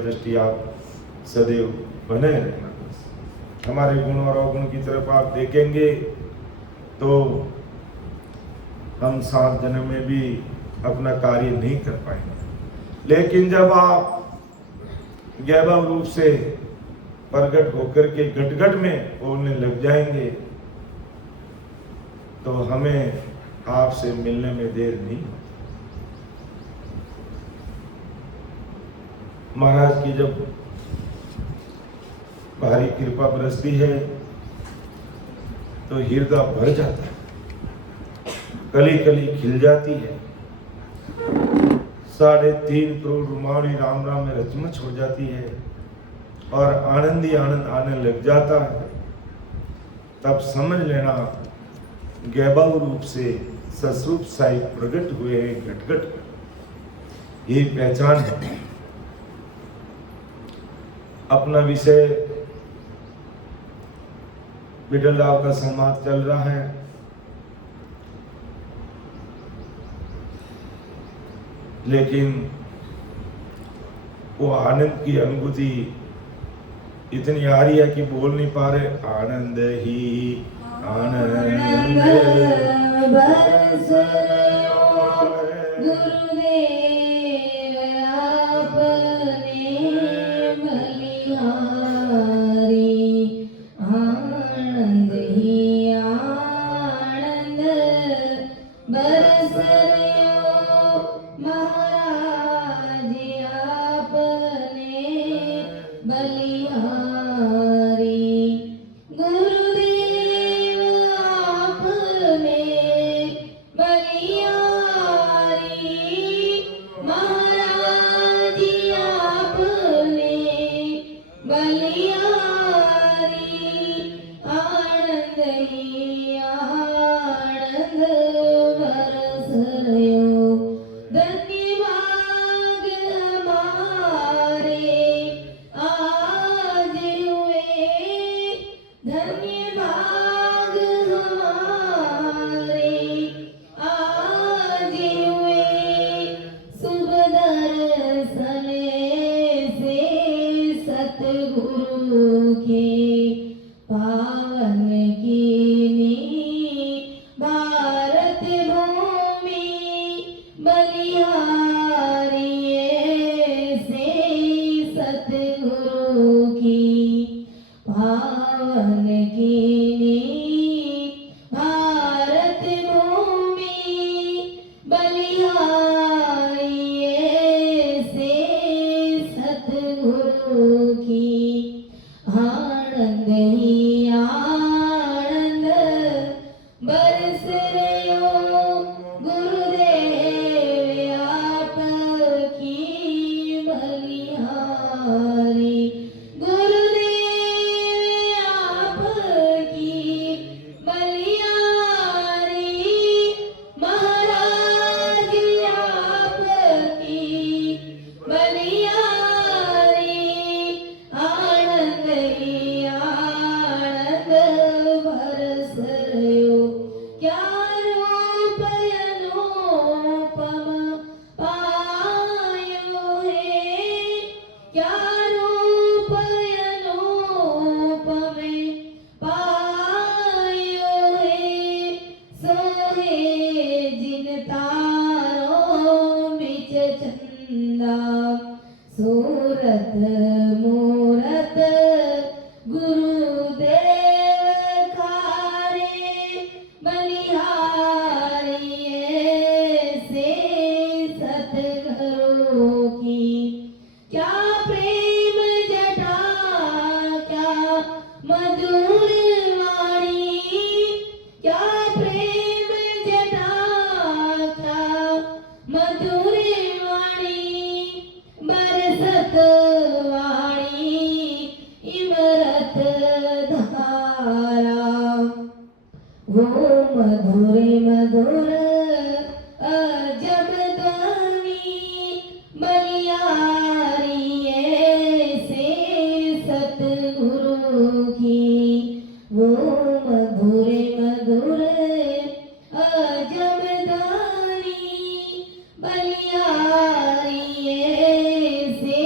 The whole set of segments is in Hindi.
दृष्टि आप सदैव बने रहना। हमारे गुण और अवगुण की तरफ आप देखेंगे तो हम 7 जन्म में भी अपना कार्य नहीं कर पाएंगे। लेकिन जब आप वैभव रूप से प्रकट होकर के घट घट में बोलने लग जाएंगे तो हमें आपसे मिलने में देर नहीं। महाराज की जब भारी कृपा बरसती है तो हृदय भर जाता है, कली कली खिल जाती है, 3.5 करोड़ रुमानी राम राम में रचमच हो जाती है और आनंद ही आनंद आने लग जाता है। तब समझ लेना वैभव रूप से सस्वरूप साई प्रकट हुए हैं घट घट। यही पहचान है। अपना विषय विठलराव का संवाद चल रहा है। लेकिन वो आनंद की अनुभूति इतनी आ रही है कि बोल नहीं पा रहे। आनंद ही आनंद बरस गुरुदेव आपने बलिहारी। आनंद ही आनंद बरस महाराज आपने बलिहारी। गुरुदेव आपने बलिहारी। महाराज आपने बलिहारी। आनंद ही आनंद बरस रहो। धन्यवाद हमारे आज हुए। धन्यवाद हमारे आज हुए। शुभ दर्शन से सतगुरु के पावन कीनी भारत भूमि बलिहारी से सतगुरु की पावन कीनी भारत भूमि बलिहारी से सतगुरु की। आनंद ही आनंद बरस रहो। गुरुदेव आपकी बलिहारी। गुरुदेव आपकी बलिहारी। महाराज आपकी बलिहारी। आनंद ही आनंद बरस रहो। क्या रूप अनुपम पायो है। क्या रूप अनुपम पायो है। सोहे जिन तारों बिच चंदा। सूरत मूरत गुरुदेव खारे बलिहारी से सतगुरु की। क्या प्रेम जटा क्या मधुर वाणी। क्या प्रेम जटा क्या मधुर वाणी। बरसत वाणी इमरत धारा। वो मधुर मधुर अजब ध्वनि बलिहारी से सतगुरु की। वो मधुर मधुर अजब ध्वनि बलिहारी से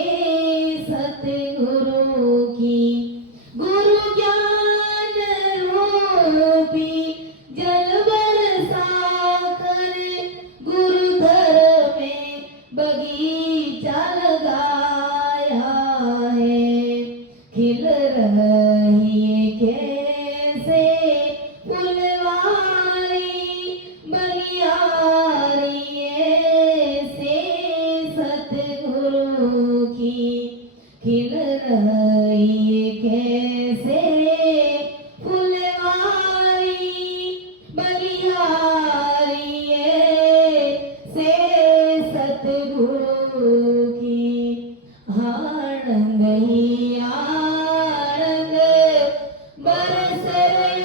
खिल रही कैसे फुलवारी बलिहारी से सतगुरु की आनंद ही आनंद बरस रहे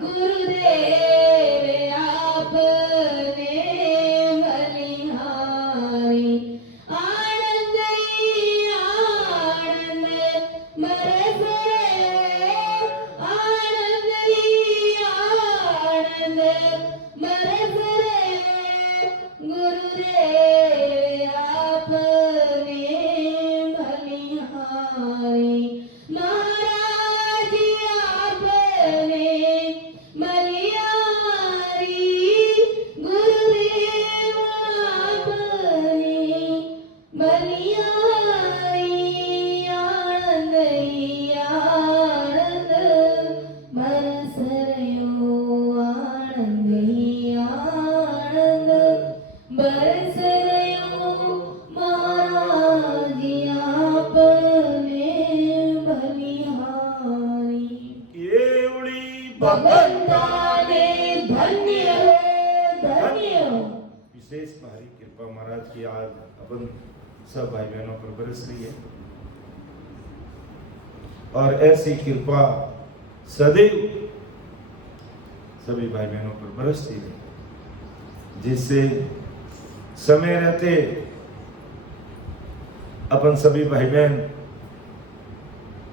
गुरुदेव आपने बलिहारी आनंद ही आनंद बरस रहे आनंद ही आनंद बरस रहे गुरुदेव आपने बलिहारी महाराज आपने बलिहारी गुरुदेव आपने बलिहारी आनंद ही आनंद बरस रहो आनंद ही आनंद बरस रहो महाराज आपने बलिहारी केवड़ी भगवंताने धन्य हो धन्य हो। विशेष भारी कृपा महाराज की आज अपन सब भाई बहनों पर बरस रही है और ऐसी कृपा सदैव सभी भाई बहनों पर बरसती रहे, जिससे समय रहते अपन सभी भाई बहन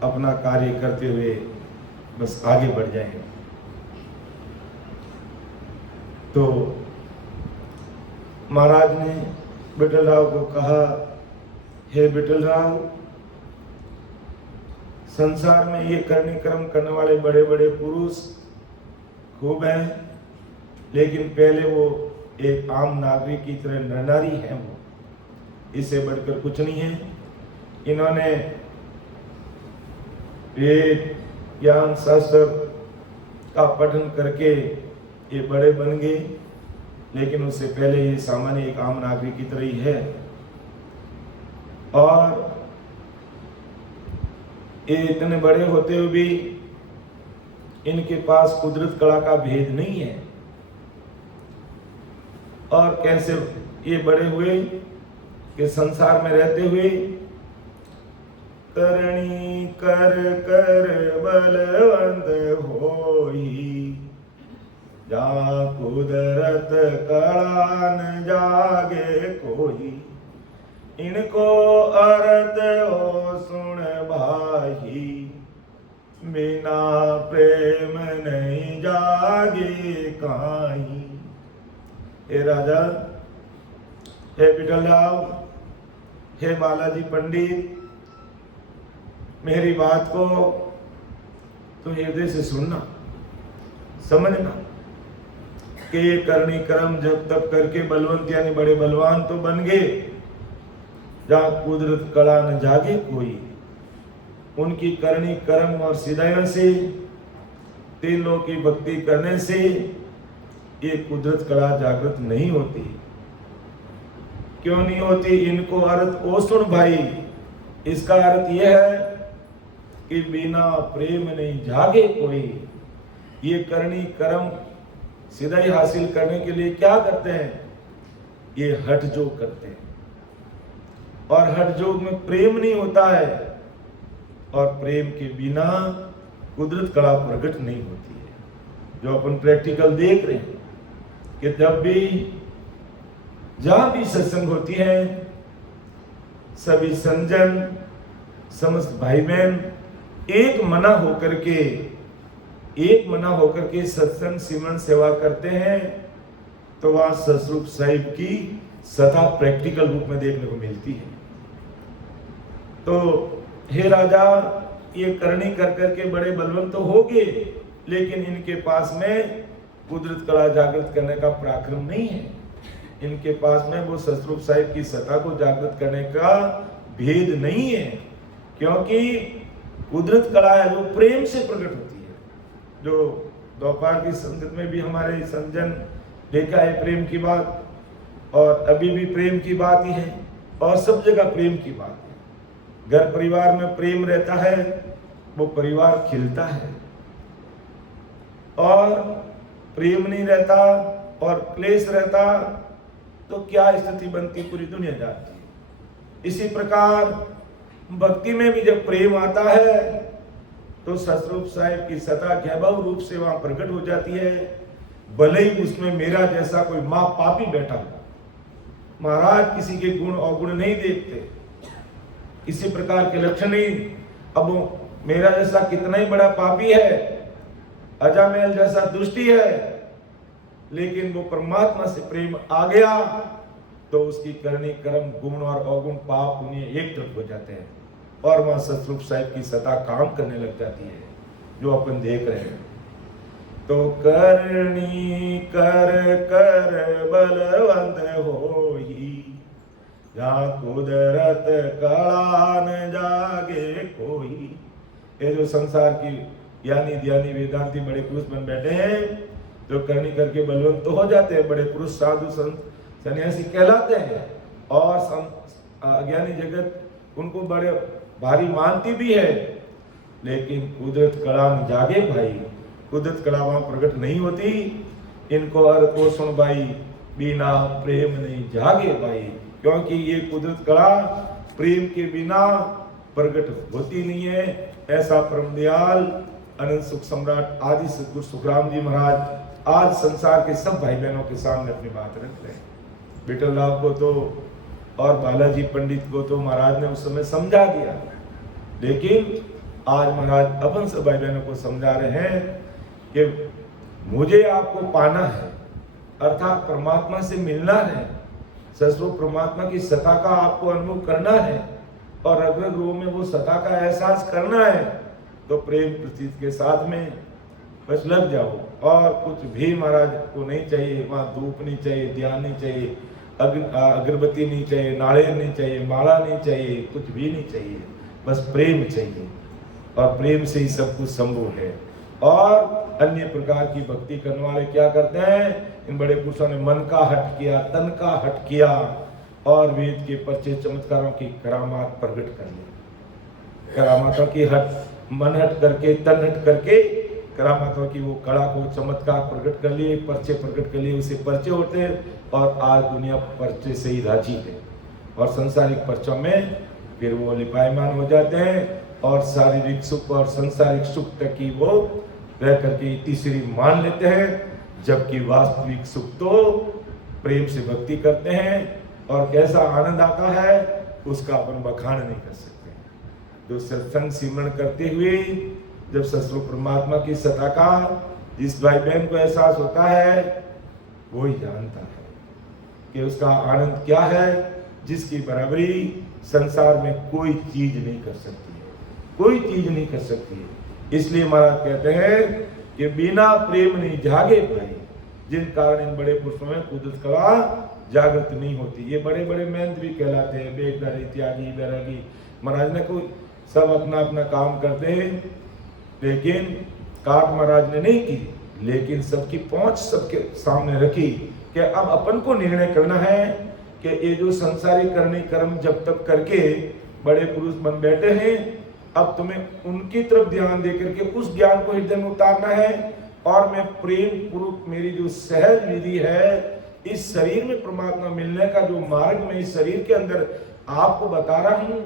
अपना कार्य करते हुए बस आगे बढ़ जाएंगे। तो महाराज ने विठल राव को कहा, हे विठल राव, संसार में ये करने कर्म करने वाले बड़े बड़े पुरुष खूब हैं, लेकिन पहले वो एक आम नागरिक की तरह नरनारी है, वो इससे बढ़कर कुछ नहीं है। इन्होंने वेद ज्ञान शास्त्र का पठन करके ये बड़े बन गए, लेकिन उससे पहले ये सामान्य एक आम नागरिक की तरह ही है। और ये इतने बड़े होते हुए भी इनके पास कुदरत कला का भेद नहीं है। और कैसे ये बड़े हुए कि संसार में रहते हुए करणी कर कर बलवंत होई, जा कुदरत कला न जागे कोई, इनको अर्थ हो सुन भाई, बिना प्रेम नहीं जागे काई। हे राजा, हे विठल राव, हे बालाजी पंडित, मेरी बात को तो हृदय से सुनना, समझना कि ये करनी कर्म जब तब करके बलवंत यानी बड़े बलवान तो बन गए, जहाँ कुदरत कला न जागे कोई। उनकी करनी कर्म और सिदायों से, तीनों की भक्ति करने से ये कुदरत कला जागृत नहीं होती। क्यों नहीं होती? इनको अर्थ ओ सुन भाई, इसका अर्थ यह है कि बिना प्रेम नहीं जागे कोई। ये करनी कर्म सिदाई हासिल करने के लिए क्या करते हैं? ये हठ जोग करते हैं, और हठ जोग में प्रेम नहीं होता है, और प्रेम के बिना कुदरत कला प्रकट नहीं होती है। जो अपन प्रैक्टिकल देख रहे हैं कि जब भी जहां भी सत्संग होती है, सभी संजन समस्त भाई बहन एक मना होकर के सत्संग सिमरन सेवा करते हैं, तो वहां सतरूप साहिब की सता प्रैक्टिकल रूप में देखने को मिलती है। तो हे राजा, ये करनी कर करके बड़े बलवंत तो हो गए, लेकिन इनके पास में कुदरत कला जागृत करने का पराक्रम नहीं है। इनके पास में वो सतरूप साहिब की सत्ता को जागृत करने का भेद नहीं है, क्योंकि कुदरत कला है वो प्रेम से प्रकट होती है। जो दोपहर की संगत में भी हमारे संजन देखा है प्रेम की बात, और अभी भी प्रेम की बात ही है, और सब जगह प्रेम की बात है। घर परिवार में प्रेम रहता है, वो परिवार खिलता है। और प्रेम नहीं रहता और क्लेश रहता तो क्या स्थिति बनती, पूरी दुनिया जानती है। इसी प्रकार भक्ति में भी जब प्रेम आता है तो सतरूप साहिब की सत्ता वैभव रूप से वहां प्रकट हो जाती है। भले ही उसमें मेरा जैसा कोई मां पापी बैठा हो, महाराज किसी के गुण अवगुण नहीं देखते, किसी प्रकार के लक्षण नहीं। अब वो मेरा जैसा कितना ही बड़ा पापी है, अजामेल जैसा दुष्टी है, लेकिन वो परमात्मा से प्रेम आ गया तो उसकी करनी कर्म गुण और अवगुण पाप पुण्य एक तरफ हो जाते हैं और वहां सतरूप साहिब की सत्ता काम करने लग जाती है, जो अपन देख रहे हैं। तो करनी कर कर बलवंत होई, जहाँ कुदरत कला न जागे कोई। ये जो संसार की ज्ञानी ध्यानी वेदांती बड़े पुरुष बन बैठे हैं, जो करनी करके बलवंत तो हो जाते हैं, बड़े पुरुष साधु संत सन्यासी कहलाते हैं, और अज्ञानी जगत उनको बड़े भारी मानती भी है, लेकिन कुदरत कला न जागे भाई, कुदरत कला वहां प्रकट नहीं होती। इनको अर्थ को सुन भाई, बिना प्रेम नहीं जागे भाई, क्योंकि ये कुदरत कला प्रेम के बिना प्रकट होती नहीं है। ऐसा परम दयाल अनंत सुख सम्राट आदि सदगुरु सुखराम जी महाराज आज संसार के सब भाई बहनों के सामने अपनी बात रख रहे हैं। विठल राव को तो और बालाजी पंडित को तो महाराज ने उस समय समझा दिया, लेकिन आज महाराज अपन सब भाई बहनों को समझा रहे हैं कि मुझे आपको पाना है, अर्थात परमात्मा से मिलना है, सस्वरूप परमात्मा की सत्ता का आपको अनुभव करना है और अग्र गृह में वो सत्ता का एहसास करना है, तो प्रेम प्रतीत के साथ में बस लग जाओ। और कुछ भी महाराज को नहीं चाहिए, वहाँ धूप नहीं चाहिए, ध्यान नहीं चाहिए, अगरबत्ती नहीं चाहिए, नारियल नहीं चाहिए, माला नहीं चाहिए, कुछ भी नहीं चाहिए, बस प्रेम चाहिए। और प्रेम से ही सब कुछ संभव है। और अन्य प्रकार की भक्ति करने वाले क्या करते हैं, इन बड़े पुरुषों ने मन का हट किया, तन का हट किया और वेद के परिचय चमत्कारों की करामात प्रकट कर ली। करामातों की मन हट करके, तन हट करके करामातों की वो कला को चमत्कार प्रकट कर लिए, परिचय प्रकट कर लिए, उसे परिचय होते हैं। और आज दुनिया परिचय से ही राजी है और संसारिक परिचयों में फिर वो लिपायमान हो जाते हैं और शारीरिक सुख और संसारिक सुख तक की वो रह करके तीसरी मान लेते हैं, जबकि वास्तविक सुख तो प्रेम से भक्ति करते हैं और कैसा आनंद आता है उसका अपन बखान नहीं कर सकते। जो सत्संग सिमरण करते हुए जब सस्वरूप परमात्मा की सत्ता का जिस भाई बहन को एहसास होता है, वो ही जानता है कि उसका आनंद क्या है, जिसकी बराबरी संसार में कोई चीज नहीं कर सकती है, कोई चीज नहीं कर सकती है। इसलिए महाराज कहते हैं कि बिना प्रेम नहीं जागे भाई, जिन कारण इन बड़े पुरुषों में कुदरत कला जागृत नहीं होती। ये बड़े बड़े महंत भी कहलाते हैं, बेगदारी त्यागी बैरागी। महाराज ने कोई सब अपना अपना काम करते हैं, लेकिन काट महाराज ने नहीं की, लेकिन सबकी पहुंच सबके सामने रखी कि अब अपन को निर्णय करना है कि ये जो संसारी करने कर्म जब तक करके बड़े पुरुष बन बैठे हैं, अब तुम्हें उनकी तरफ ध्यान दे करके उस ज्ञान को हृदय में उतारना है। और मैं प्रेम पूर्वक मेरी जो सहज विधि है, इस शरीर में परमात्मा मिलने का जो मार्ग मैं इस शरीर के अंदर आपको बता रहा हूं,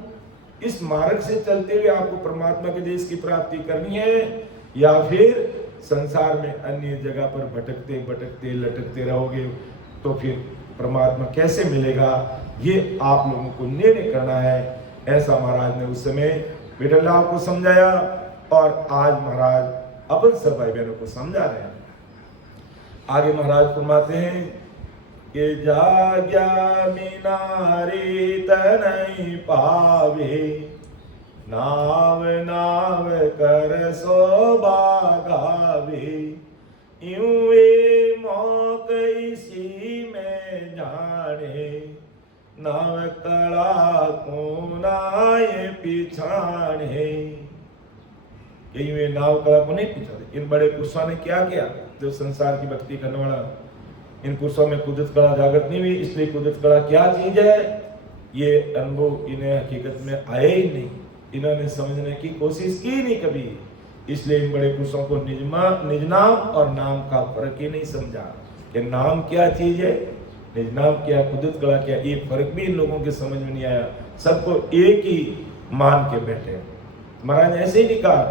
इस मार्ग से चलते हुए आपको परमात्मा के देश की प्राप्ति करनी है, या फिर संसार में अन्य जगह पर भटकते भटकते लटकते रहोगे तो फिर परमात्मा कैसे मिलेगा, ये आप लोगों को निर्णय करना है। ऐसा महाराज ने उस समय विठल राव को समझाया और आज महाराज अपन सब भाई बहनों को समझा रहे हैं। आगे महाराज फरमाते हैं कि जाग्या मीनारी तनई पावे, नाव नाव कर शोभा गावे, यूं ये मौक इसी में जाने, नाव कड़ा को नाये पिछाने। ये नाव कला को नहीं पिछाते। इन बड़े पुरुषों ने क्या किया, जो संसार की भक्ति करने वाला, इन पुरुषों में कुदरत कला जागृत नहीं हुई। इसलिए कुदरत कला क्या चीज है, ये अनुभव इन्हें हकीकत में आया ही नहीं, इन्होंने समझने की कोशिश की नहीं कभी। इसलिए इन बड़े पुरुषों को निज नाम और नाम का फर्क ही नहीं समझा कि नाम क्या चीज है, निज नाम क्या, कुदरत कला क्या, ये फर्क भी इन लोगों के समझ में नहीं आया। सबको एक ही मान के बैठे। महाराज ऐसे ही नहीं कहा,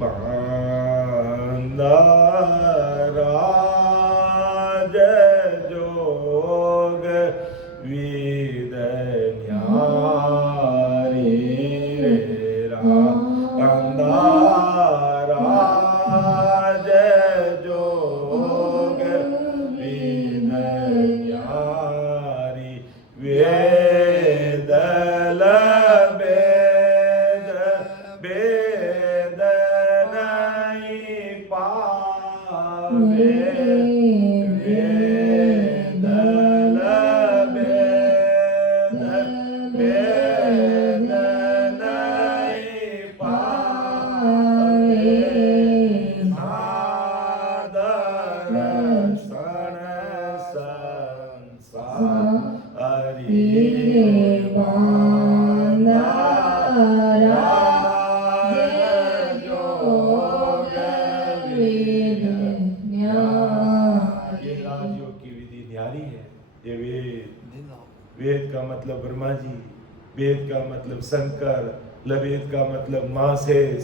बांदा राज जोग विद न्यारी रे बांदा राज जोग विद न्यारी वेद लबेद वेद नहीं पावे, वेद लबेद वेद नहीं पावे, सादर सन संसार हरि बांदा राज जोग विद न्यारी। ये राजयोग की विधि न्यारी है। ये वेद का मतलब ब्रह्मा जी, वेद का मतलब शंकर, लवेद का मतलब माँ शेष,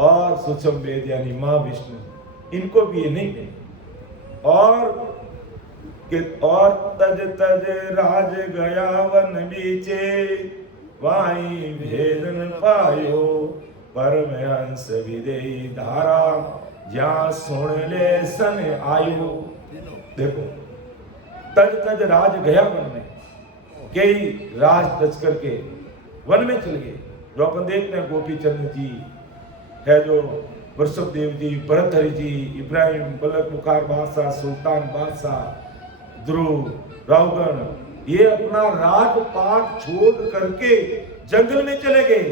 और सूक्ष्म वेद यानी माँ विष्णु, इनको भी ये नहीं है। और तज तज राज गया वन बीचे, वाई भेदन पायो, परमहंस विदेई धारा, ज्યાં सुन ले सन आयो। देखो, तज तज राज गया वन में, कई राज तज करके वन में चल गए। जो अपन देखते हैं गोपी चंद जी है, जो वृषभ देव जी, भरतहरि जी, इब्राहिम, बलक मुखार बादशाह, सुल्तान बादशाह, ध्रुव, रावगण, ये अपना राजपाट छोड़ करके जंगल में चले गए,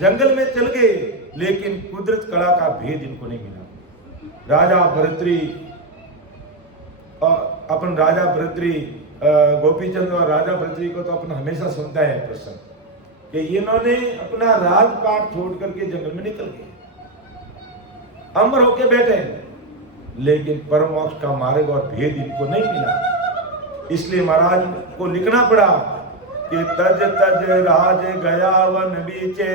जंगल में चल गए, लेकिन कुदरत कला का भेद इनको नहीं मिला। राजा भरतरी, अपन राजा भरतरी, गोपीचंद और राजा भरतरी को तो अपन हमेशा सुनता है प्रसंग कि इन्होंने अपना राजपाट छोड़ करके जंगल में निकल गए, अमर होके बैठे, लेकिन परम मोक्ष का मार्ग और भेद इनको नहीं मिला। इसलिए महाराज को लिखना पड़ा कि तज तज राज गया वन बीचे,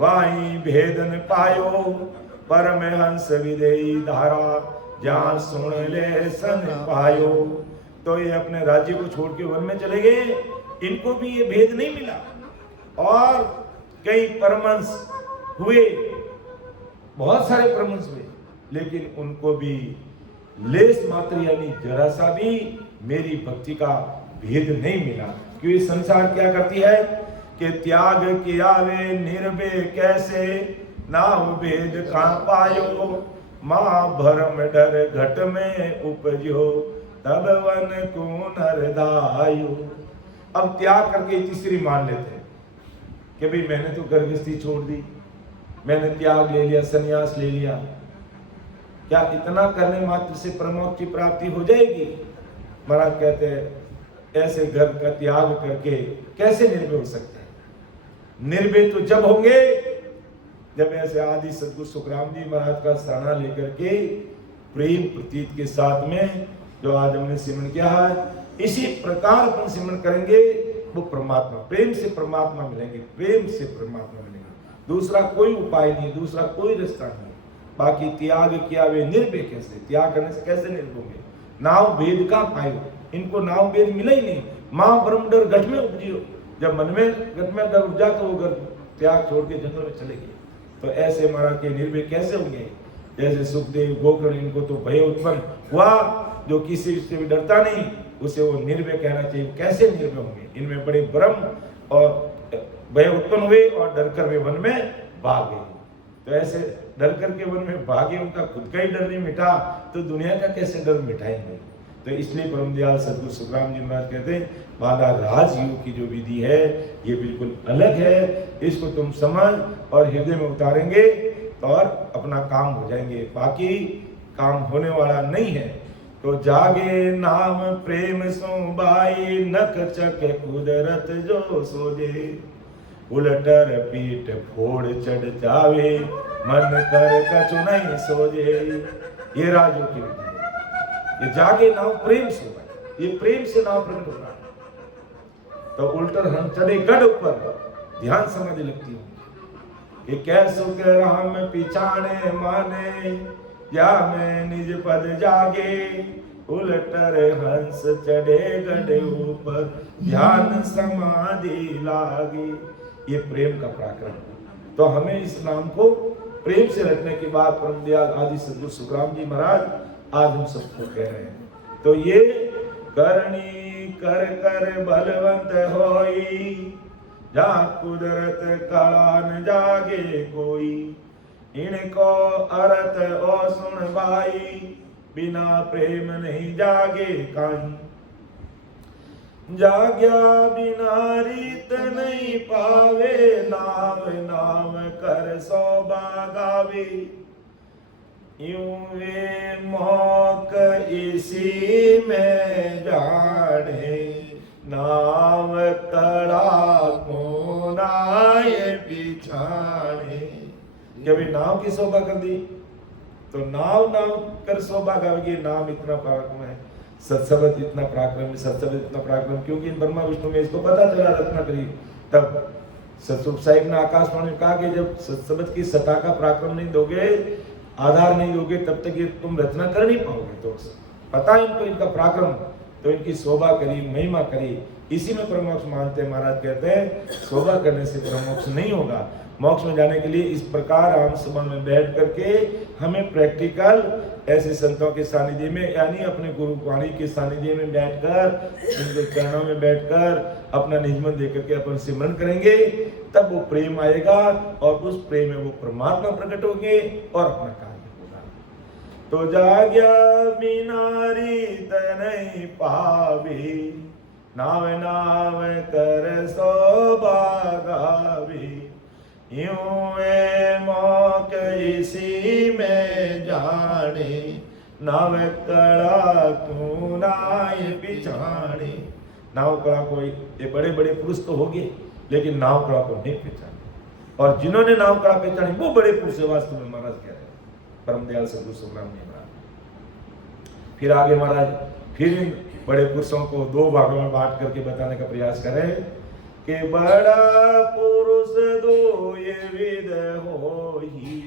वाई भेदन पायो, परमहंस विदेई धारा, जहाँ सुन ले सन पायो। तो ये अपने राज्य को छोड़ के वन में चले गए, इनको भी ये भेद नहीं मिला। और कई परमहंस हुए, बहुत सारे परमहंस हुए, लेकिन उनको भी लेस मात्र यानी जरा सा भी मेरी भक्ति का भेद नहीं मिला। क्योंकि संसार क्या करती है कि त्याग किया वे निर्भय कैसे, नाम भेद कहाँ पायो, माँ भरम डर घट में उपजो, तब वन को नरदायो। अब त्याग करके तीसरी मान लेते हैं कि भाई मैंने तो गर्भस्थी छोड़ दी, मैंने त्याग ले लिया, संन्यास ले लिया, क्या इतना करने मात्र से परमोक्ष की प्राप्ति हो जाएगी? महाराज कहते हैं ऐसे घर का त्याग करके कैसे निर्भय हो सकते हैं? निर्भय तो जब होंगे जब ऐसे आदि सदगुरु सुखराम जी महाराज का सहारा लेकर के प्रेम प्रतीत के साथ में जो आज हमने सिमरन किया है, इसी प्रकार अपन सिमरन करेंगे, वो परमात्मा, प्रेम से परमात्मा मिलेंगे, प्रेम से परमात्मा मिलेंगे। दूसरा कोई उपाय नहीं, दूसरा कोई रास्ता नहीं। बाकी त्याग किया वे निर्भय कैसे, त्याग करने से कैसे निर्भय होंगे? नाव भेद का पायो, इनको नाव भेद मिला ही नहीं। माँ ब्रह्म डर घट में उपजियो, जब मन में घट में डर उपजा तो वो घर त्याग छोड़ के जंगल में चले गए। तो ऐसे महाराज के निर्भय कैसे होंगे? जैसे सुखदेव गोकर्ण, इनको तो भय उत्पन्न हुआ, जो किसी से भी डरता नहीं उसे वो निर्भय कहना चाहिए। कैसे निर्भय होंगे? इनमें बड़े भ्रम और भय उत्पन्न हुए और डरकर वे वन में भाग गए। तो ऐसे डर करके वन में भागे, उनका खुद का ही डर नहीं मिटा तो दुनिया का कैसे डर मिटाएंगे? तो इसलिए परम दयाल सदगुरु सुखराम जी महाराज कहते हैं बाला राजयोग की जो विधि है ये बिल्कुल अलग है, इसको तुम समझ और हृदय में उतारेंगे तो और अपना काम हो जाएंगे, बाकी काम होने वाला नहीं है। तो जागे नाम प्रेम सो बाई, नख चक कुदरत जो सोजे। उलटर पीठ फोड़ चढ़ जावे, मन कर कछु नहीं सोजे। ये राजो की विधि है। ये जागे नाव प्रेम से बाई, ये प्रेम से नाव प्रकट हो रहा है। तो उल्टर हम चढ़े गढ़ ऊपर, ध्यान समाधि लगती है कि कैसो के राम पिछाने माने, या मैं निज पद जागे। उलटर हंस चढ़े गढ़ ऊपर, ध्यान समाधि लागे। ये प्रेम का पराक्रम। तो हमें इस नाम को प्रेम से रखने की बात परम दयाल आदि सद्गुरु सुखराम जी महाराज आज हम सबको कह रहे हैं। तो ये करनी कर कर बलवंत होई, जहाँ कुदरत कला न जागे कोई। इनको अर्थ ओ सुन भाई, बिना प्रेम नहीं जागे काई। जाग्या बिना रीत नहीं पावे, नाम नाम कर सोबा गावे। यूं वे मौक इसी में जाने, नाम कड़ा को नाये पिछाड़े। जब ये नाव की शोभा कर दी तो नाव नाव कर शोभा गावेगी। नाम इतना पराक्रम है, सत्सबद इतना पराक्रम है, सत्सबद इतना पराक्रम, क्योंकि ब्रह्मा विष्णु में इसको पता चला रत्नाकरी। तब सतरूप साहिब ने आकाशवाणी में कहा कि जब सत्सबद की सत्ता का पराक्रम नहीं दोगे, आधार नहीं दोगे, तब तक ये तुम रचना कर नहीं पाओगे। तो पता इनको इनका पराक्रम, तो इनकी शोभा करी, महिमा करी। इसी में परमोक्ष मानते हैं। महाराज कहते हैं शोभा करने से परमोक्ष नहीं होगा। मोक्ष में जाने के लिए इस प्रकार आम सभा में बैठ करके हमें प्रैक्टिकल ऐसे संतों के सानिध्य में, यानी अपने गुरु वाणी के सानिध्य में बैठकर, उनके चरणों में बैठकर अपना निजमन देकर के अपन सिमरन करेंगे, तब वो प्रेम आएगा और उस प्रेम में वो परमात्मा प्रकट होंगे और अपना कार्य होगा। तो जाग्या बिना रीत नहीं पावे, नाव नाव कर शोभा गावे। यूं वे मौक इसी में जाने, नाव कड़ा क्यों नाय पिछाड़े। नाव कड़ा को ये बड़े बड़े पुरुष तो हो गए, लेकिन नाव कड़ा को नहीं पहचाने। और जिन्होंने नाव कड़ा पहचानी वो बड़े पुरुष है वास्तव में। महाराज कह रहे हैं परम दयाल सद्गुरु सुखराम जी महाराज। फिर आगे महाराज फिर इन बड़े पुरुषों को दो भागों में बांट करके बताने का प्रयास करें कि बड़ा पुरुष दो ये विद होही,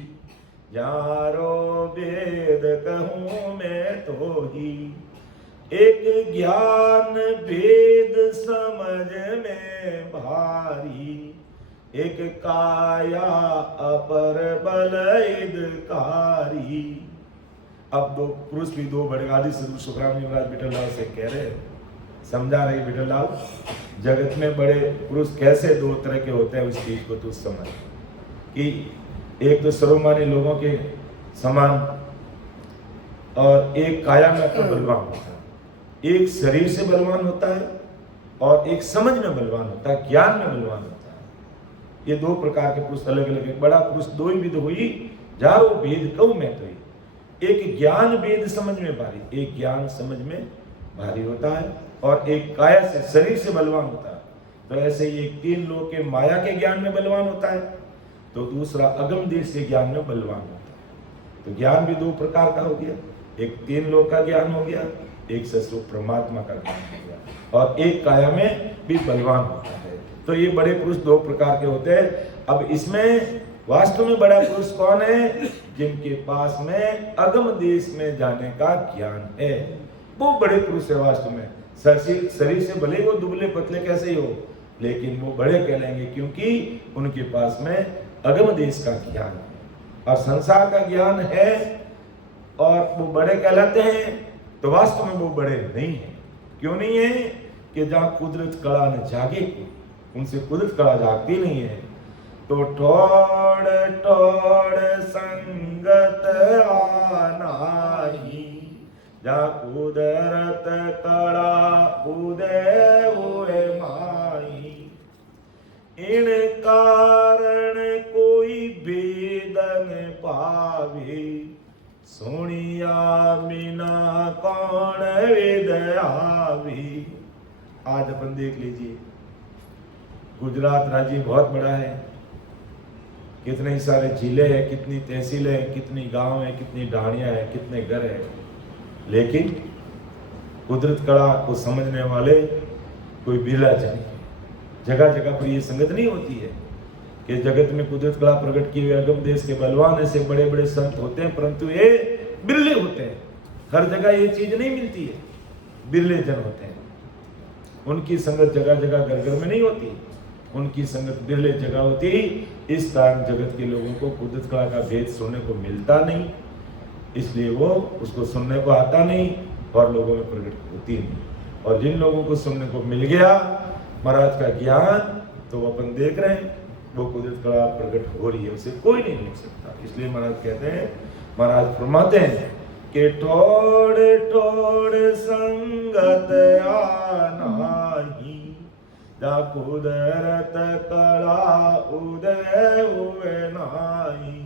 यारो वेद कहूँ मैं तो ही। एक ज्ञान वेद समझ में भारी, एक काया अपर बल हितकारी। अब दो पुरुष भी दो बड़े आदि सद्गुरु सुखराम जी महाराज विठल लाल से कह रहे हैं, समझा रहे विठल लाल, जगत में बड़े पुरुष कैसे दो तरह के होते हैं, उस चीज को तू समझ कि एक तो सर्वमान्य लोगों के समान और एक काया में अपना बलवान होता है, एक शरीर से बलवान होता है और एक समझ में बलवान होता है, ज्ञान में बलवान होता है। ये दो प्रकार के पुरुष अलग अलग है। बड़ा पुरुष दो ही विध हुई, जारो भेद कहूं मैं तो ही। एक ज्ञान वेद समझ में भारी, एक ज्ञान समझ में भारी होता है और एक काया से शरीर से बलवान होता है। तो ऐसे ही एक तीन लोग के माया के ज्ञान में बलवान होता है, तो दूसरा अगम देश के ज्ञान में बलवान होता है। तो ज्ञान भी दो प्रकार का हो गया, एक तीन लोग का ज्ञान हो गया, एक सस्वरूप परमात्मा का ज्ञान हो गया, और एक काया में भी बलवान होता है। तो ये बड़े पुरुष दो प्रकार के होते हैं। अब इसमें वास्तव में बड़ा पुरुष कौन है? जिनके पास में अगम देश में जाने का ज्ञान है, वो बड़े पुरुष है वास्तव में। शरीर से भले वो दुबले पतले कैसे ही हो, लेकिन वो बड़े कहलाएंगे क्योंकि उनके पास में अगम देश का ज्ञान है और संसार का ज्ञान है, और वो बड़े कहलाते हैं। तो वास्तव में वो बड़े नहीं है। क्यों नहीं है? कि जहाँ कुदरत कड़ा न जागे, उनसे कुदरत कड़ा जागती नहीं है। तो ठोड़ ठोड़ संगत आनाही, जहाँ कुदरत कड़ा उदय हुए माही। इन कारण कोई भेदन पावे, सोनिया मीना कौन विदयावी। आज अपन देख लीजिए, गुजरात राज्य बहुत बड़ा है, कितने ही सारे जिले हैं, कितनी तहसीलें हैं, कितनी गांव है, कितनी ढाणियां हैं, कितने घर हैं, लेकिन कुदरत कला को समझने वाले कोई बिरला जन। जगह जगह पर ये संगत नहीं होती है कि जगत में कुदरत कला प्रकट किए हुए अगम देश के बलवान ऐसे बड़े बड़े संत होते हैं, परंतु ये बिरले होते हैं। हर जगह ये चीज नहीं मिलती है, बिरले जन होते हैं। उनकी संगत जगह जगह घर घर में नहीं होती, उनकी संगत बिरले जगह होती। इस कारण जगत के लोगों को कुदरत कला का भेद सुनने को मिलता नहीं, इसलिए वो उसको सुनने को आता नहीं और लोगों में प्रकट होती नहीं। और जिन लोगों को सुनने को मिल गया महाराज का ज्ञान, तो वो अपन देख रहे हैं वो कुदरत कला प्रकट हो रही है, उसे कोई नहीं रोक सकता। इसलिए महाराज कहते हैं, महाराज फरमाते हैं कि ठोड़ ठोड़ संगत आनाही, जा कुदरत कला उदय हुए नाही,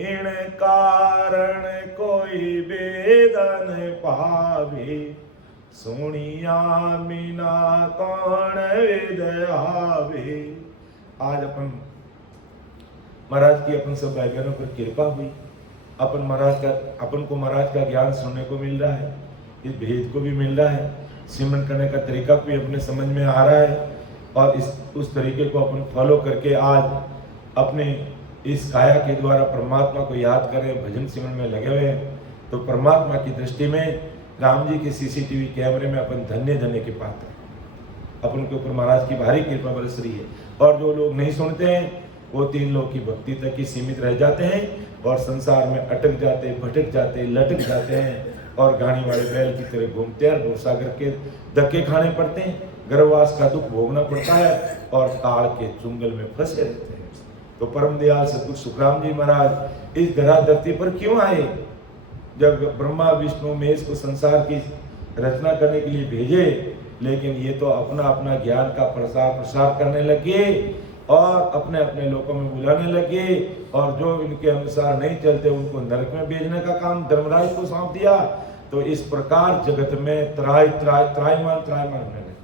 इन कारण कोई बेदन पावे, सोनिया मीना कौन विदयावे। आज अपन महाराज की अपन सब भाई बहनों पर कृपा हुई, अपन को महाराज का ज्ञान सुनने को मिल रहा है, इस भेद को भी मिल रहा है, सिमरन करने का तरीका भी अपने समझ में आ रहा है, और उस तरीके को अपन फॉलो करके आज अपने इस काया के द्वारा परमात्मा को याद करें, भजन सिमरन में लगे हुए हैं। तो परमात्मा की दृष्टि में राम जी के सीसीटीवी कैमरे में अपन धन्य धन्य के पात्र हैं। अपन के ऊपर महाराज की भारी कृपा बरस रही है। और जो लोग नहीं सुनते हैं वो 3 लोग की भक्ति तक ही सीमित रह जाते हैं और संसार में अटक जाते, भटक जाते, लटक जाते हैं और गाड़ी वाले बैल की तरह घूमते हैं, भवसागर के धक्के खाने पड़ते हैं, गर्भवास का दुख भोगना पड़ता है और ताड़ के चुंगल में फंसे रहते हैं। तो परम दयाल सतगुरु सुखराम जी महाराज इस धरा धरती पर क्यों आए? जब ब्रह्मा विष्णु महेश को संसार की रचना करने के लिए भेजे, लेकिन ये तो अपना अपना ज्ञान का प्रसार करने लगे और अपने अपने लोकों में बुलाने लगे, और जो इनके अनुसार नहीं चलते उनको नरक में भेजने का काम धर्मराज को सौंप दिया। तो इस प्रकार जगत में त्रायमान होने लगे।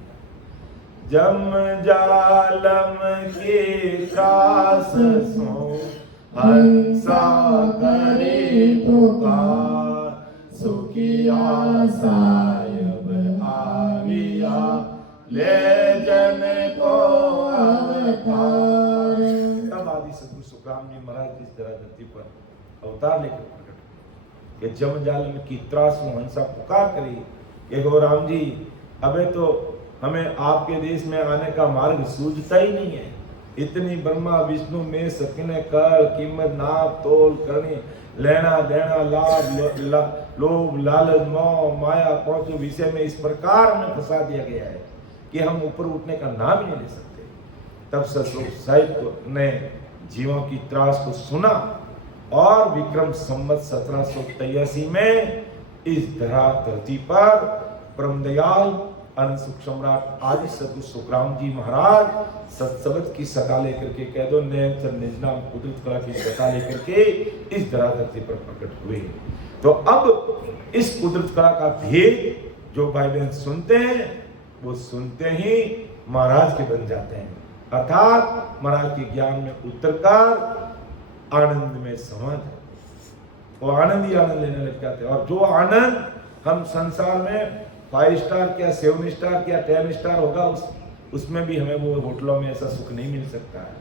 जम जालम के त्रास सो हंसा करे पुकार, सुखिया सायब आविया ले जन को अवतार। तब आदि सतगुरु सुखराम जी महाराज इस तरह धरती पर अवतार लेकर प्रकट कि जम जालम की त्रासु हंसा पुकार करी कि गो राम जी, अबे तो हमें आपके देश में आने का मार्ग सूझता ही नहीं है। इतनी ब्रह्मा विष्णु में सकिने कर कीमत नाप तोल करनी, लेना देना लाभ लोभ लालच मोह माया पहुंचो विषय में इस प्रकार हमें फंसा दिया गया है कि हम ऊपर उठने का नाम ही नहीं ले सकते। तब सतगुरु साहिब ने जीवों की त्रास को सुना और विक्रम संवत 1783 में इस धरा धरती पर परम दयाल अनंत सुख सम्राट आदि सतगुरु सुखराम जी महाराज सत्सबद की सता लेकर के, कह दो नैन निज नाम कुदरत कला की सता लेकर के इस धरा धरती पर प्रकट हुए। तो अब इस कुदरत कला का भेद जो भाई बहन सुनते हैं वो सुनते ही महाराज के बन जाते हैं, अर्थात महाराज के ज्ञान में उतरकर आनंद में समा जाते, वो आनंद ही आनंद लेने लग जाते हैं। और जो आनंद हम संसार में 5 स्टार क्या 7 स्टार क्या 10 स्टार होगा, उसमें भी हमें वो होटलों में ऐसा सुख नहीं मिल सकता है।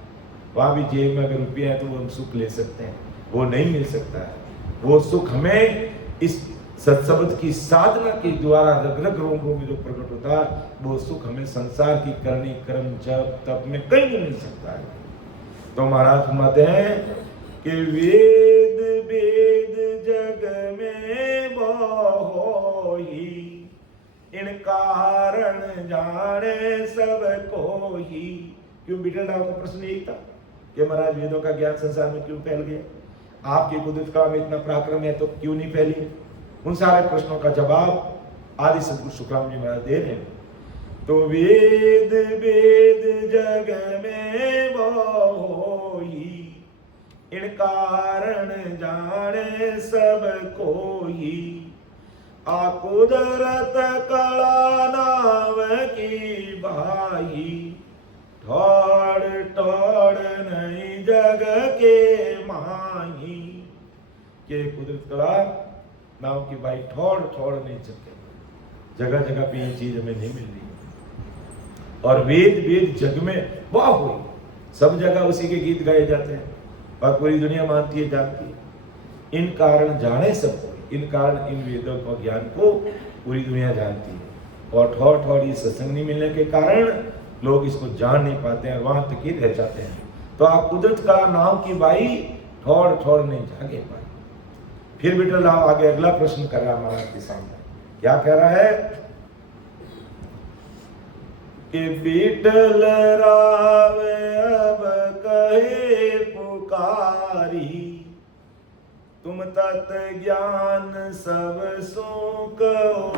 वहाँ भी जेब में अगर रुपये हैं तो वो हम सुख ले सकते हैं, वो नहीं मिल सकता है। वो सुख हमें इस सत्सबद की साधना के द्वारा रग रग रोम रोम में जो प्रकट होता है, वो सुख हमें संसार की करनी कर्म जप तप में कहीं नहीं मिल सकता है। तो महाराज फरमाते हैं कि वेद वेद जग में बहु इन कारण जाने सब को ही। क्यों बीटल राव का प्रश्न यही था कि महाराज वेदों का ज्ञान संसार में क्यों फैल गया, आपकी कुदरत कला में इतना पराक्रम है तो क्यों नहीं फैली? उन सारे प्रश्नों का जवाब आदि सतगुरु सुखराम जी महाराज दे रहे हैं। तो वेद वेद जग में बहु इन कारण जाने सब कोई, आ कुदरत कला नाव की भाई, ठोड़ ठोड़ नहीं जग के माही। के कुदरत कला नाव की भाई ठोड़ ठोड़ नहीं चलते, जगह जगह पे ये चीज हमें नहीं मिल रही। और वेद वेद जग में वाह हुई, सब जगह उसी के गीत गाए जाते हैं और पूरी दुनिया मानती है, जानती है। इन कारण जाने सब कोई, इन कारण इन वेदों का ज्ञान को पूरी दुनिया जानती है। और ठोर ठोर ये सत्संग नहीं मिलने के कारण लोग इसको जान नहीं पाते हैं, वहां तक ही रह जाते हैं। तो आप कुदरत का नाम की बाई ठोर ठोर नहीं जागे पाए। फिर बेटा लाओ आगे अगला प्रश्न कर रहा महाराज के सामने, क्या कह रहा है कि बीटल राव अब कहे पुकारी, तुम तत् ज्ञान सब सुख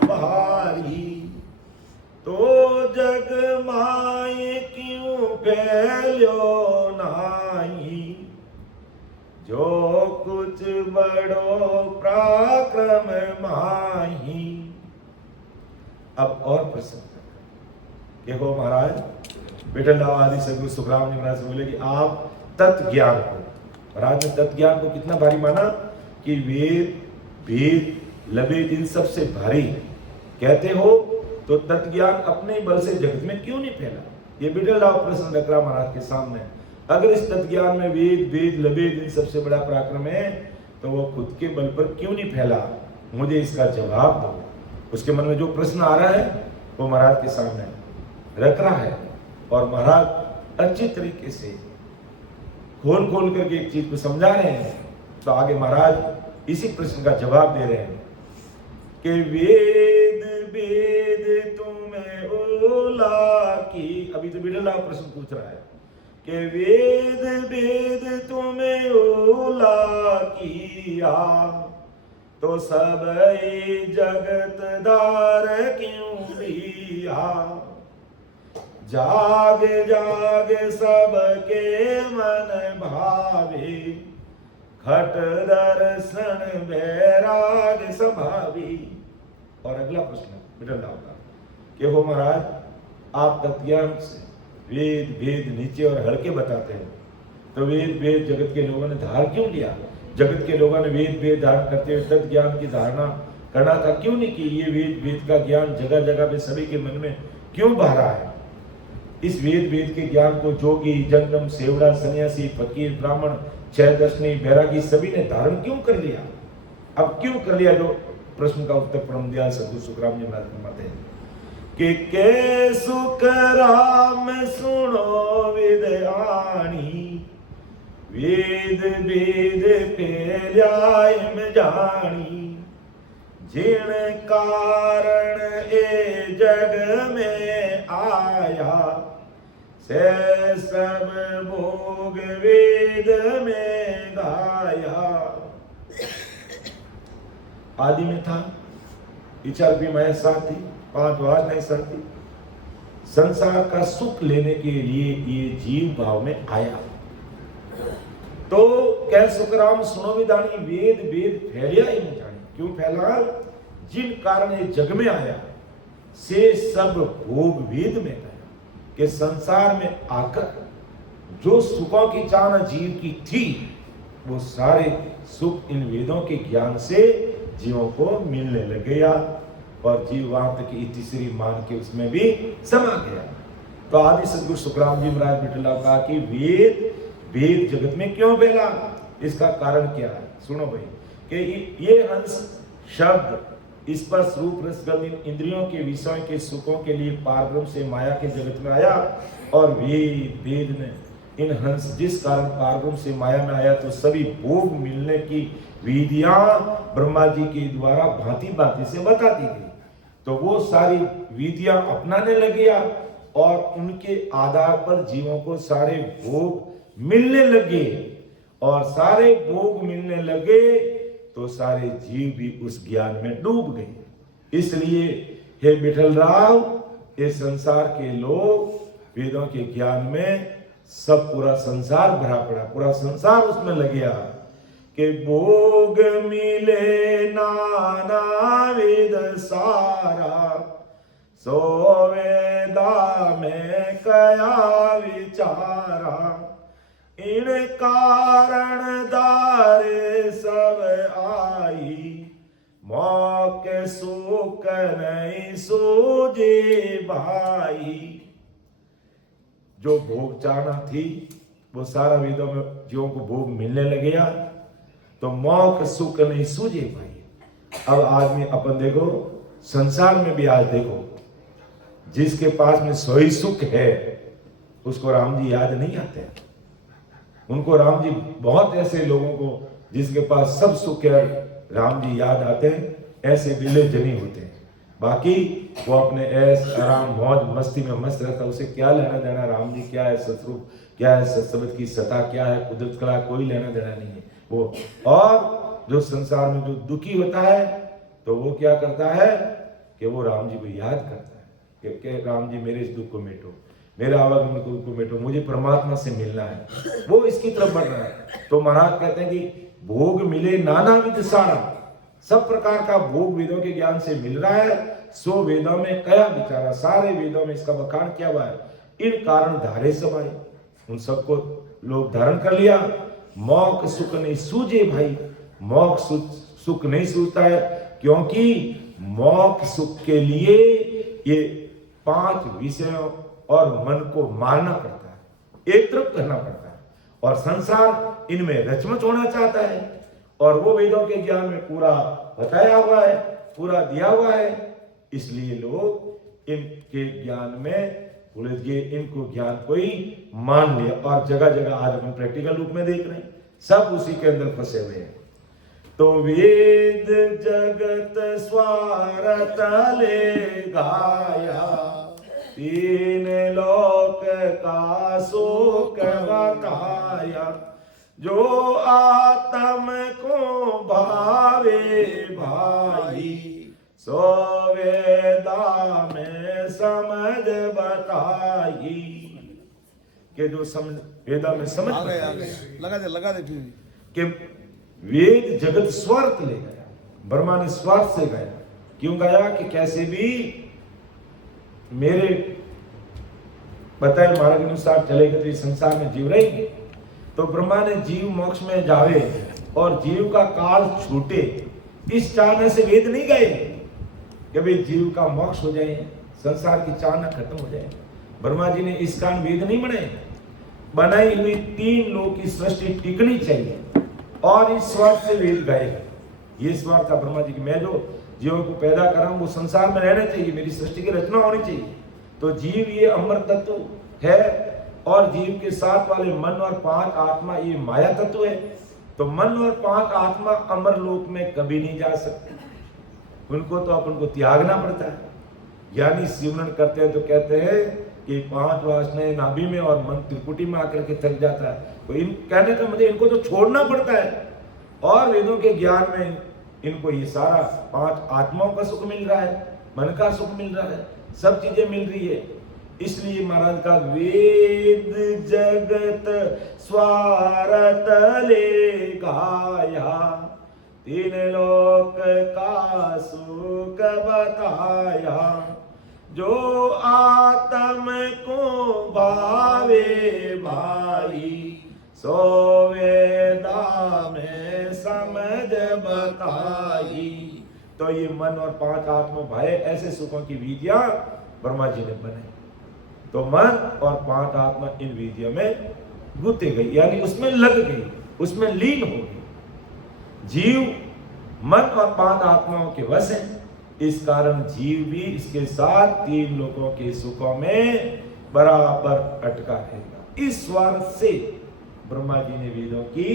भारी, तो जग माए क्यों फैल्यो नाई, जो कुछ बड़ो पराक्रम माही। अब और प्रश्न कि हो महाराज, विठल राव आदि सदगुरु सुखराम जी महाराज से बोले कि आप तत्व ज्ञान को, महाराज ने तत्व ज्ञान को कितना भारी माना कि वेद वेद लबेद इन सबसे भारी कहते हो, तो तत्व ज्ञान अपने बल से जगत में क्यों नहीं फैला। ये विठल राव प्रश्न रख रहा महाराज के सामने। अगर इस तत्व ज्ञान में वेद वेद लबेद इन सबसे बड़ा पराक्रम है, तो वो खुद के बल पर क्यों नहीं फैला, मुझे इसका जवाब दो। उसके मन में जो प्रश्न आ रहा है वो महाराज के सामने रख रहा है, और महाराज अच्छी तरीके से खोल खोल करके एक चीज को समझा रहे हैं। तो आगे महाराज इसी प्रश्न का जवाब दे रहे हैं कि वेद वेद तुम्हें ओला की। अभी तो बिरला प्रश्न पूछ रहा है कि वेद वेद तुम्हें ओला किया, तो सब जगत दार क्यों लिया, जाग जाग सबके मन भावे, खट दर्शन वैराग स्वभावी। और अगला प्रश्न बिटल राव का कि हो महाराज, आप तत्ज्ञान से वेद वेद नीचे और हल्के बताते हैं, तो वेद वेद जगत के लोगों ने धार क्यों लिया, जगत के लोगों ने वेद वेद धारण करते हुए तत्व ज्ञान की धारणा करना था क्यों नहीं की। ये वेद वेद का ज्ञान जगह जगह पे सभी के मन में क्यों बह रहा है। इस वेद वेद के ज्ञान को जोगी जंगम सेवड़ा सन्यासी फकीर ब्राह्मण छह दर्शनी बैरागी सभी ने धारण क्यों कर लिया, अब क्यों कर लिया। जो प्रश्न का उत्तर परम दयाल सद्गुरु सुखराम जी महाराज फरमाते हैं कि के सुखराम सुनो विदयाणी, वेद वेद पेल्याय में जानी, जिन कारण ए जग में आया, से सब भोग वेद में गाया। आदि में था, इच्छा भी मैं साथ थी, पांच वार नहीं सरती, संसार का सुख लेने के लिए ये जीव भाव में आया। तो कह सुखराम सुनो विदानी, वेद वेद फैलिया ही नहीं जानी, क्यों फैला, जिन कारण ये जग में आया से सब भोग वेद में गया। कि संसार में आकर जो सुखों की चाहना जीव की थी, वो सारे सुख इन वेदों के ज्ञान से जीवों को मिलने लग गया, और जीव वहां तक तीसरी मान के उसमें भी समा गया। तो आदि सदगुरु सुखराम जी महाराज बिटला कहा कि वेद वेद जगत में क्यों फैला, इसका कारण क्या है। सुनो भाई कि ये हंस शब्द स्पर्श रूप रसगंध इन इंद्रियों के विषयों के सुखों के लिए पारब्रह्म से माया के जगत में आया, और वेद वेद ने इन हंस जिस कारण पारब्रह्म से माया में आया, तो सभी भोग मिलने की विधियां ब्रह्मा जी के द्वारा भांति भांति से बता दी गई। तो वो सारी विधियां अपनाने लगे, और उनके आधार पर जीवों को सारे भोग मिलने लगे, और सारे भोग मिलने लगे तो सारे जीव भी उस ज्ञान में डूब गए। इसलिए हे विठल राव, ये संसार के लोग वेदों के ज्ञान में सब पूरा संसार भरा पड़ा, पूरा संसार उसमें लग गया कि भोग मिले नाना विध सारा, सो वेदा में कया विचारा, इन कारण दारे सब आई, मौके सुख नहीं सूझे भाई। जो भोग चाहना थी वो सारा वेदों में जीवों को भोग मिलने लग गया, तो मौक सुख नहीं सूझे भाई। अब आदमी अपन देखो संसार में भी आज देखो, जिसके पास में सोई सुख है उसको राम जी याद नहीं आते। उनको राम जी, बहुत ऐसे लोगों को जिसके पास सब सुख है राम जी याद आते हैं, ऐसे बिले जनी होते हैं। बाकी वो अपने ऐस आराम मौज मस्ती में मस्त रहता, उसे क्या लेना देना राम जी क्या है, सतरूप क्या है, सत्संग की सता क्या है, कुदरत कला, कोई लेना देना नहीं है वो। और जो संसार में जो दुखी होता है तो वो क्या करता है कि वो राम जी को याद करता है कि राम जी मेरे इस दुख को मिटो, मेरे आवागमन को मिटो, मुझे परमात्मा से मिलना है, वो इसकी तरफ बढ़ रहा है। तो महाराज कहते हैं कि भोग मिले नाना विध सारा, सब प्रकार का भोग वेदों के ज्ञान से मिल रहा है, सो वेदों में कया विचारा, सारे वेदों में इसका बखान किया हुआ है। इन कारण धारे सब आए, उन सबको लोग धारण कर लिया। मौक सुख नहीं सूझे भाई, मौक सुख नहीं सूझता है, क्योंकि मौक सुख के लिए ये 5 विषयों और मन को मारना पड़ता है, एक तरफ करना पड़ता है, और संसार इनमें रचमच होना चाहता है। और वो वेदों के ज्ञान में पूरा बताया हुआ है, पूरा दिया हुआ है, इसलिए लोग इनके ज्ञान में उलझ गए, इनको ज्ञान कोई मान लिया। और जगह जगह आज अपन प्रैक्टिकल रूप में देख रहे हैं, सब उसी के अंदर फंसे हुए हैं। तो वेद जगत स्वारत ले गाया, 3 लोक का सुख बताया, जो आत्म को भावे भाई, सो वेदा में समझ बताई। के जो समझ वेदा में समझ लगा दे कि वेद जगत स्वार्थ ले गया, ब्रह्मा ने स्वार्थ से गाया। क्यों गाया कि कैसे भी मेरे बताए मार्ग के अनुसार चलेंगे तो इस संसार में जीव रहेंगे। तो ब्रह्मा ने जीव मोक्ष में जावे और जीव का काल छूटे, इस चाहने से वेद नहीं गए कि भाई जीव का मोक्ष हो जाए, संसार की चाहना खत्म हो जाए। ब्रह्मा जी ने इस कारण वेद नहीं बनाए, बनाई हुई 3 लोक की सृष्टि टिकनी चाहिए, और इस स्वार्थ से वेद गए। ये स्वार्थ था ब्रह्मा जी की, मैं जो जीवों को पैदा कर रहा हूं वो संसार में रहना चाहिए, मेरी सृष्टि की रचना होनी चाहिए। तो जीव ये अमर तत्व है, और जीव के साथ वाले मन और 5 आत्मा ये माया तत्व है। तो मन और 5 आत्मा अमर लोक में कभी नहीं जा सकते, उनको तो अपन को त्यागना पड़ता है। ज्ञानी सिमरन करते हैं तो कहते हैं कि 5 वासनाएं नाभि में और मन त्रिपुटी में आकर के थक जाता है। तो इन कहने का मतलब इनको तो छोड़ना पड़ता है, और वेदों के ज्ञान में इनको ये सारा 5 आत्माओं का सुख मिल रहा है, मन का सुख मिल रहा है, सब चीजें मिल रही है। इसलिए महाराज का वेद जगत स्वारत ले गाया, 3 लोक का सुख बताया, जो आत्म को भावे भाई, सो वेदा में समझ बताई। तो ये मन और 5 आत्मा भाई ऐसे सुखों की विधियां ब्रह्मा जी ने बनाई। तो मन और 5 आत्मा इन विधियों में गुते गई, यानी उसमें लग गई, उसमें लीन हो गई। जीव मन और 5 आत्माओं के वश है, इस कारण जीव भी इसके साथ 3 लोकों के सुखों में बराबर अटका रहेगा। इस स्वार्थ से ब्रह्मा जी ने वेदों की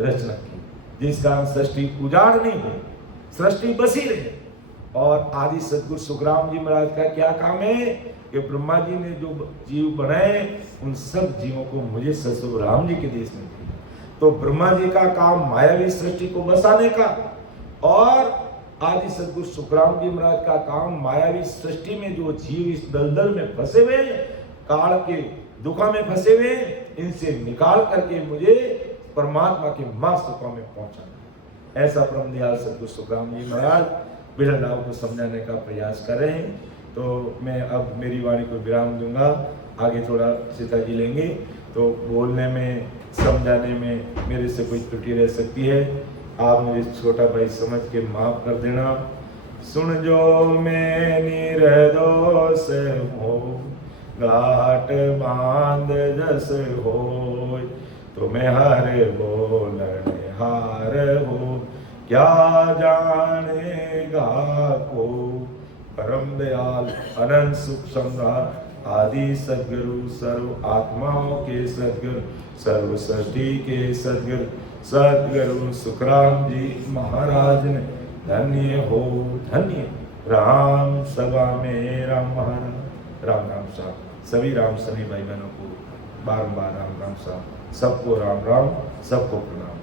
रचना की, जिस कारण सृष्टि उजाड़ नहीं हुई, सृष्टि बसी रहे। और आदि सदगुरु सुखराम जी महाराज का क्या काम है कि ब्रह्मा जी ने जो जीव बनाए उन सब जीवों को मुझे सतगुरु राम जी के देश में दिया। तो ब्रह्मा जी का काम मायावी सृष्टि को बसाने का, और आदि सदगुरु सुखराम जी महाराज का काम मायावी सृष्टि में जो जीव इस दलदल में फंसे हुए, काल के दुखों में फंसे हुए, इनसे निकाल करके मुझे परमात्मा के मास्तुका में पहुंचाना। ऐसा परम दयाल सदगुरु सुखराम जी महाराज बिरल राव को समझाने का प्रयास कर रहे हैं। तो मैं अब मेरी वाणी को विराम दूंगा, आगे थोड़ा सीता जी लेंगे। तो बोलने में समझाने में मेरे से कोई त्रुटि रह सकती है, आप मुझे छोटा भाई समझ के माफ कर देना। सुन जो मैं निर्दोष हो घाट बांध जस हो, तुम्हें हर बोलन हार हो, क्या जानेगा को। परम दयाल अनंत सुख सम्राट आदि सद्गुरु सर्व आत्माओं के सद्गुरु सर्व सृष्टि के सद्गुरु सद्गुरु सुखराम जी महाराज ने धन्य हो धन्य। राम सभा में राम महाराज राम राम साहब। सभी राम सभी भाई बहनों को बारंबार राम राम साहब। सबको राम राम, सबको प्रणाम।